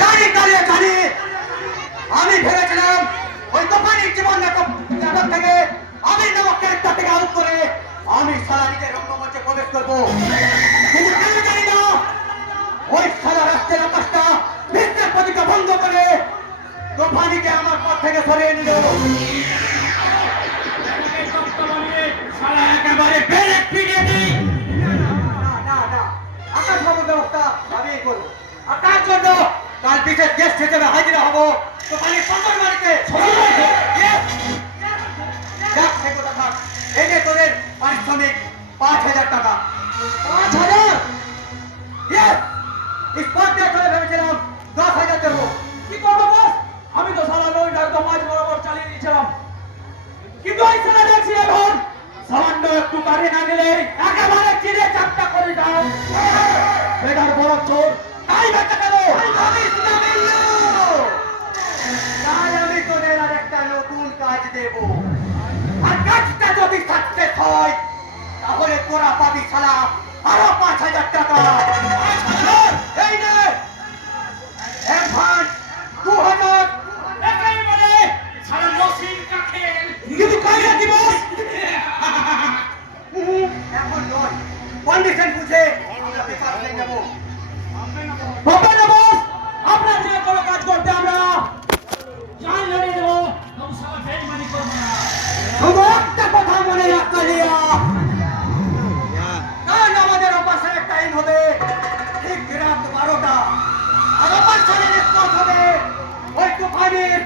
জানি জানি জানি আমি ভেবেছিলাম ওই দোকানের জীবন নাটক থেকে আমি নামক ক্যারেক্টার থেকে আউট করে আমি সারা নিজের রঙ্গমঞ্চে প্রবেশ করবো, কিন্তু কেন জানি না ওই সারা রাষ্ট্রের আকাশটা বিশ্বের প্রতিটা বন্ধ করে তোফানিকে আমার পথ থেকে সরিয়ে নিল। একেবারে ব্রেক ফিরিয়ে দিই। না আকাশ ভবন ব্যবস্থা আমি করবো। আর তার জন্য কাল বিশেষ গেস্ট হিসেবে হাজিরা হবো তোফানির শ্বশুর বাড়িতে। এই যে তোদের পারিশ্রমিক 5,000 টাকা। 5,000? ভেবেছিলাম 10,000 দেবো। কি করবো বস? আমি তো সারা লোন একদম মাঝ বরাবর চালিয়ে দিয়েছিলাম, কিন্তু ওই ছেলে দেখছি এখন সামান্য একটু গাড়ি না গেলে একেবারে চিড়ে চাপটা করে দাও। বেটার বড় চোর তাই বেঁচে গেল। তাই আমি তোদের আর একটা নতুন কাজ দেব, আর কাজটা যদি সাকসেস হয় তাহলে তোরা পাবি শালা আরো 5,000 টাকা। এই নে অ্যাডভান্স 2,000। একেবারে শালা নসিম কাকেল কিন্তু কাইয়া দিব। এখন নয়, কন্ডিশন বুঝে আমরা পেপার নিয়ে যাব। হবে না বস, আপনার যে কোনো কাজ করতে আমরা জান লড়িয়ে দেবো, তবু শালা বেইমানি করব না। শুধু একটা কথা মনে রাখতে লিয়া, কাল আমাদের অপারেশনের টাইম হবে ঠিক রাত 12টা, আর অপারেশনের স্পট হবে ওই তুফানের